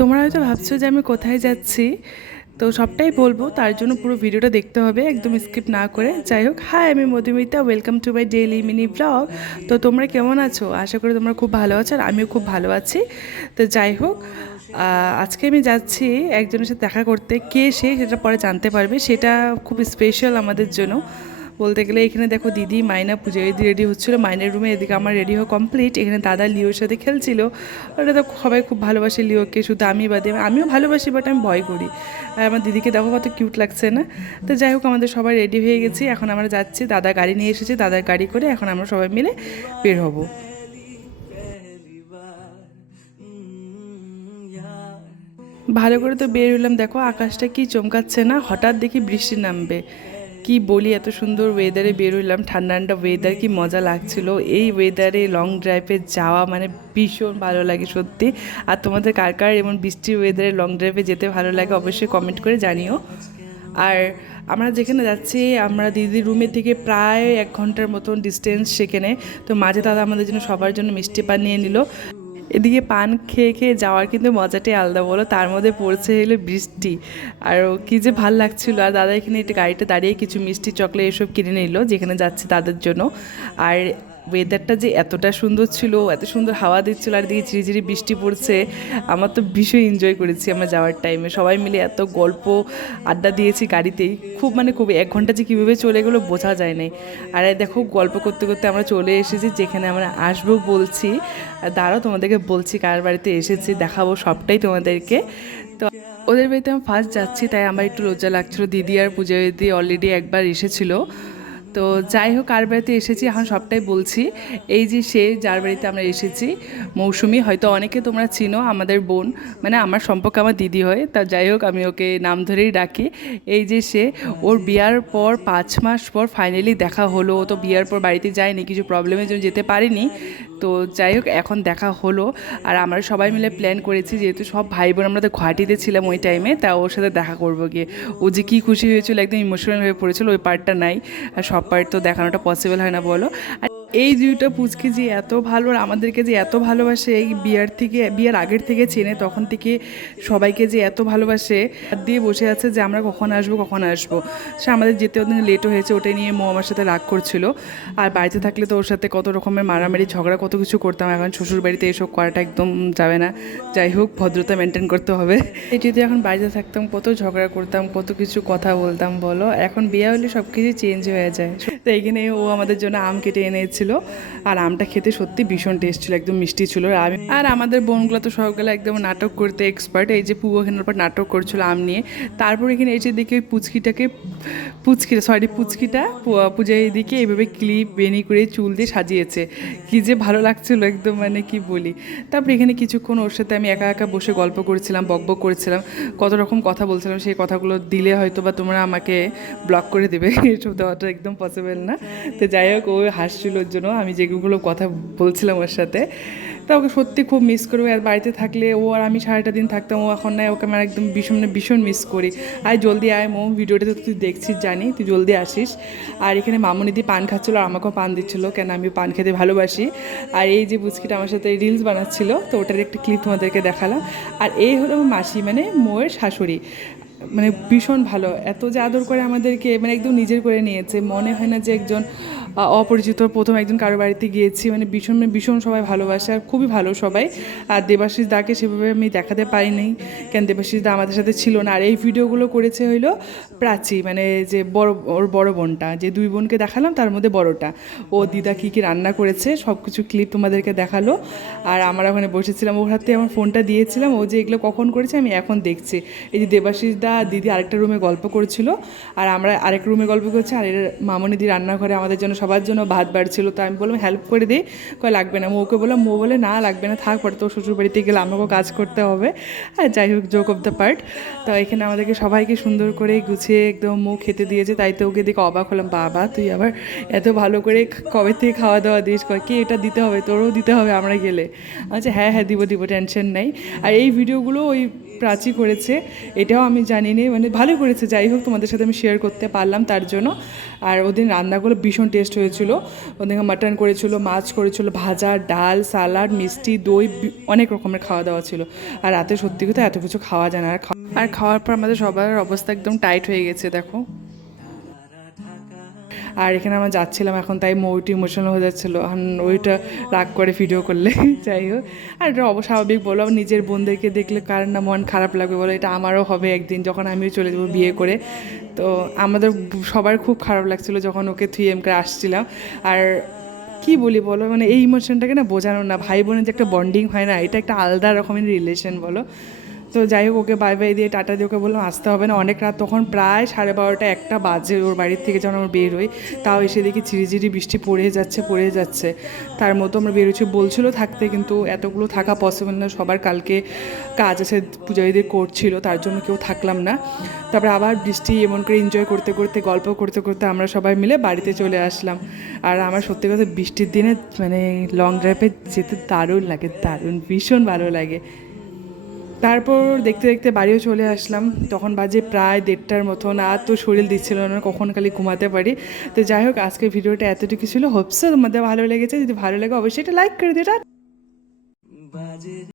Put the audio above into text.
তোমরা হয়তো ভাবছো যে আমি কোথায় যাচ্ছি, তো সবটাই বলবো, তার জন্য পুরো ভিডিওটা দেখতে হবে একদম স্কিপ না করে। যাই হোক, হাই, আমি Madhumita, welcome to my daily mini blog. তো তোমরা কেমন আছো? আশা করি তোমরা খুব ভালো আছো, আর আমিও খুব ভালো আছি। তো যাই হোক, আজকে আমি যাচ্ছি একজনের সাথে দেখা করতে। কে সে সেটা পরে জানতে পারবে, সেটা খুব স্পেশাল আমাদের জন্য বলতে গেলে। এখানে দেখো দিদি, মাইনা, পূজা দিদি রেডি হচ্ছিলো মাইনের রুমে, এদিকে আমার রেডি হওয়া কমপ্লিট। এখানে দাদা লিওর সাথে খেলছিল। ওটা তো সবাই খুব ভালোবাসে লিওকে, শুধু আমি বাদে। আমিও ভালোবাসি, বাট আমি ভয় করি। আর আমার দিদিকে দেখো কত কিউট লাগছে না? তো যাই হোক, আমাদের সবাই রেডি হয়ে গেছি, এখন আমরা যাচ্ছি। দাদা গাড়ি নিয়ে এসেছে, দাদার গাড়ি করে এখন আমরা সবাই মিলে বের হবো। ভালো করে তো বের হলাম, দেখো আকাশটা কি চমকাচ্ছে না? হঠাৎ দেখি বৃষ্টি নামবে। কি বলি, এত সুন্দর ওয়েদারে বের হইলাম, ঠান্ডা ঠান্ডা ওয়েদার, কি মজা লাগছিল। এই ওয়েদারে লং ড্রাইভে যাওয়া মানে ভীষণ ভালো লাগে সত্যি। আর তোমাদের কার কার এমন বৃষ্টির ওয়েদারে লং ড্রাইভে যেতে ভালো লাগে অবশ্যই কমেন্ট করে জানিও। আর আমরা যেখানে যাচ্ছি, আমরা দিদির রুমের থেকে প্রায় 1 ঘন্টার মতন ডিস্টেন্স সেখানে। তো মাঝে দাদা আমাদের জন্য সবার জন্য মিষ্টি পান নিয়ে নিল। এদিকে পান খেয়ে খেয়ে যাওয়ার কিন্তু মজাটাই আলাদা, বলো। তার মধ্যে পড়ছে হলো বৃষ্টি, আর কী যে ভাল লাগছিল। আর দাদা এখানে একটু গাড়িটা দাঁড়িয়ে কিছু মিষ্টি, চকলেট এসব কিনে নিল যেখানে যাচ্ছে তাদের জন্য। আর ওয়েদারটা যে এতটা সুন্দর ছিল, এত সুন্দর হাওয়া দিচ্ছিলো, আর দিকে ঝিরিঝিরি বৃষ্টি পড়ছে। আমার তো ভীষণ এনজয় করেছি আমরা যাওয়ার টাইমে। সবাই মিলে এত গল্প আড্ডা দিয়েছি গাড়িতেই, খুব মানে খুবই। 1 ঘন্টা যে কীভাবে চলে গেলো বোঝা যায় নাই। আর দেখো, গল্প করতে করতে আমরা চলে এসেছি যেখানে আমরা আসবো বলছি। আর দাঁড়াও, তোমাদেরকে বলছি কার বাড়িতে এসেছি, দেখাবো সবটাই তোমাদেরকে। তো ওদের বাড়িতে আমি ফার্স্ট যাচ্ছি, তাই আমার একটু লজ্জা লাগছিলো। দিদি আর পূজা দিদি অলরেডি একবার এসেছিলো। তো যাই হোক, কার বাড়িতে এসেছি এখন সবটাই বলছি। এই যে সে, যার বাড়িতে আমরা এসেছি, মৌসুমি, হয়তো অনেকে তোমরা চিনো, আমাদের বোন, মানে আমার সম্পর্কে আমার দিদি হয়। তা যাই হোক, আমি ওকে নাম ধরেই ডাকি। এই যে সে, ওর বিয়ার পর 5 মাস পর ফাইনালি দেখা হলো। ও তো বিয়ার পর বাড়িতে যায়নি, কিছু প্রবলেমের জন্য যেতে পারিনি। তো যাই হোক, এখন দেখা হলো। আর আমরা সবাই মিলে প্ল্যান করেছি, যেহেতু সব ভাই বোন আমরা তো গুয়াহাটিতে ছিলাম ওই টাইমে, তা ওর সাথে দেখা করবো গিয়ে। ও যে কী খুশি হয়েছিল, একদম ইমোশনাল হয়ে পড়েছিল, ওই পার্টটা নাই। আর সব পার্ট তো দেখানোটা পসিবল হয় না, বলো। আর এই দুইটা পুচকে যে এত ভালো, আর আমাদেরকে যে এত ভালোবাসে, এই বিয়ার আগের থেকে চেনে, তখন থেকে সবাইকে যে এত ভালোবাসে। আর দিয়ে বসে আছে যে আমরা কখন আসবো কখন আসবো। সে আমাদের যেতে ওদিন লেটও হয়েছে, ওটাই নিয়ে মো আমার সাথে রাগ করছিল। আর বাড়িতে থাকলে তো ওর সাথে কত রকমের মারামারি ঝগড়া কত কিছু করতাম, এখন শ্বশুর বাড়িতে এসব করাটা একদম যাবে না। যাই হোক, ভদ্রতা মেনটেন করতে হবে। এই যদি এখন বাড়িতে থাকতাম, কত ঝগড়া করতাম, কত কিছু কথা বলতাম, বলো। এখন বিয়ে হলে সব কিছু চেঞ্জ হয়ে যায়। তো এইখানে ও আমাদের জন্য আম কেটে এনেছিল, আর আমটা খেতে সত্যি ভীষণ টেস্ট ছিল, একদম মিষ্টি ছিল। আর আমাদের বোনগুলো তো সবগুলো একদম নাটক করতে এক্সপার্ট। এই যে পুয়ো এখানের উপর নাটক করছিল আম নিয়ে। তারপর এখানে এসে দেখে পুচকিটা পূজার দিকে এইভাবে ক্লিপ বেনি করে চুল দিয়ে সাজিয়েছে। কি যে ভালো লাগছিল একদম, মানে কি বলি। তারপর এখানে কিছুক্ষণ ওর সাথে আমি একা একা বসে গল্প করেছিলাম, বকবক করেছিলাম, কত রকম কথা বলছিলাম। সেই কথাগুলো দিলে হয়তো বা তোমরা আমাকে ব্লক করে দেবে, এসব দেওয়াটা একদম পসিবল না। তো যাই হোক, ও হাসছিল ওর জন্য আমি যেগুলো কথা বলছিলাম ওর সাথে। তা ওকে সত্যি খুব মিস করবে। আর বাড়িতে থাকলে ও আর আমি সারাটা দিন থাকতাম, ও এখন নাই, ওকে আমার একদম ভীষণ মিস করি। আয় জলদি আয় মো, ভিডিওটা তো তুই দেখছিস জানি, তুই জলদি আসিস। আর এখানে মামুনিদি পান খাচ্ছিলো, আর আমাকেও পান দিচ্ছিলো, কেন আমি পান খেতে ভালোবাসি। আর এই যে বুচকিটা আমার সাথে রিলস বানাচ্ছিল, তো ওটার একটা ক্লিপ তোমাদেরকে দেখালাম। আর এই হলো আমার মাসি, মানে মোয়ের শাশুড়ি। মানে ভীষণ ভালো, এত যে আদর করে আমাদেরকে, মানে একদম নিজের করে নিয়েছে। মনে হয় না যে একজন অপরিচিত প্রথম একজন কারো বাড়িতে গিয়েছি। মানে ভীষণ সবাই ভালোবাসে, আর খুবই ভালো সবাই। আর দেবাশিস দাকে সেভাবে আমি দেখাতে পারিনি, কেন দেবাশিস দা আমাদের সাথে ছিল না। আর এই ভিডিওগুলো করেছে হইলো প্রাচী, মানে যে ওর বড় বোনটা, যে 2 বোনকে দেখালাম তার মধ্যে বড়টা। ও দিদা কী কী রান্না করেছে সব কিছু ক্লিপ তোমাদেরকে দেখালো। আর আমরা ওখানে বসেছিলাম, ওর হাতে আমার ফোনটা দিয়েছিলাম, ও যে এগুলো কখন করেছে আমি এখন দেখছি। এই যে দেবাশিস দা দিদি আরেকটা রুমে গল্প করছিল, আর আমরা আরেক রুমে গল্প করছি। আর এর মামনিদি রান্নাঘরে আমাদের জন্য সবার জন্য ভাত বাড়ছিল। তো আমি বললাম হেল্প করে দিই, কয় লাগবে না। ওকে বললাম, মো বলে না লাগবে না, থাক, পরে তোর শ্বশুর বাড়িতে গেলে আমাকেও কাজ করতে হবে। আর যাই হোক, জোক অফ দ্য পার্ট। তো এখানে আমাদেরকে সবাইকে সুন্দর করে গুছিয়ে একদম মো খেতে দিয়েছে। তাই তো ওকে দেখে অবাক হলাম, বাবা তুই আবার এত ভালো করে কবে থেকে খাওয়া দাওয়া দিস, কয় কি এটা দিতে হবে, তোরও দিতে হবে আমরা গেলে। আচ্ছা হ্যাঁ দিব টেনশন নেই। আর এই ভিডিওগুলো ওই প্রাচী করেছে, এটাও আমি জানি না, মানে ভালোই করেছে। যাই হোক, তোমাদের সাথে আমি শেয়ার করতে পারলাম তার জন্য। আর ওদিন রান্নাগুলো ভীষণ টেস্ট হয়েছিল। ওদিকে মাটন করেছিল, মাছ করেছিল, ভাজা, ডাল, সালাড, মিষ্টি, দই, অনেক রকমের খাওয়া দাওয়া ছিল। আর রাতে সত্যি কথা এত কিছু খাওয়া যায় না। আর খাওয়ার পর আমাদের সবার অবস্থা একদম টাইট হয়ে গেছে দেখো। আর এখানে আমরা যাচ্ছিলাম এখন, তাই ময়ূরটি ইমোশনাল হয়ে যাচ্ছিলো, ওইটা রাগ করে ভিডিও করলে। যাই হোক, আর এটা অবস্বাভাবিক বলো, নিজের বোনদেরকে দেখলে কার না মন খারাপ লাগবে বলো, এটা আমারও হবে একদিন যখন আমিও চলে যাবো বিয়ে করে। তো আমাদের সবার খুব খারাপ লাগছিলো যখন ওকে থুয়ে করে আসছিলাম। আর কি বলি বলো, মানে এই ইমোশনটাকে না বোঝানো না, ভাই বোনের যে একটা বন্ডিং হয় না, এটা একটা আলাদা রকমের রিলেশন বলো। তো যাই হোক, ওকে বাই বাই দিয়ে টাটা দিয়ে ওকে বললাম আসতে হবে না, অনেক রাত, তখন প্রায় 12:30 1টা বাজে ওর বাড়ির থেকে যখন আমরা বের হই। তাও এসে দেখি ঝিরিঝিরি বৃষ্টি পড়ে যাচ্ছে। তার মতো আমরা বেরোচ্ছি, বলছিল থাকতে, কিন্তু এতগুলো থাকা পসিবল না, সবার কালকে কাজ আছে, পূজারীদের করছিল, তার জন্য কেউ থাকলাম না। তারপরে আবার বৃষ্টি এমন করে এনজয় করতে করতে, গল্প করতে করতে আমরা সবাই মিলে বাড়িতে চলে আসলাম। আর আমার সত্যি কথা বৃষ্টির দিনে মানে লং ড্রাইভে যেতে দারুণ লাগে, দারুণ, ভীষণ ভালো লাগে। তারপর দেখতে দেখতে বাড়িও চলে আসলাম, তখন বাজে প্রায় 1:30টার মতন। আর তো শরীর দিচ্ছিল না কখন খালি ঘুমাতে পারি। তো যাই হোক, আজকের ভিডিওটা এতটুকু ছিল, হোপসো তোমাদের ভালো লেগেছে। যদি ভালো লাগে অবশ্যই এটা লাইক করে দিও।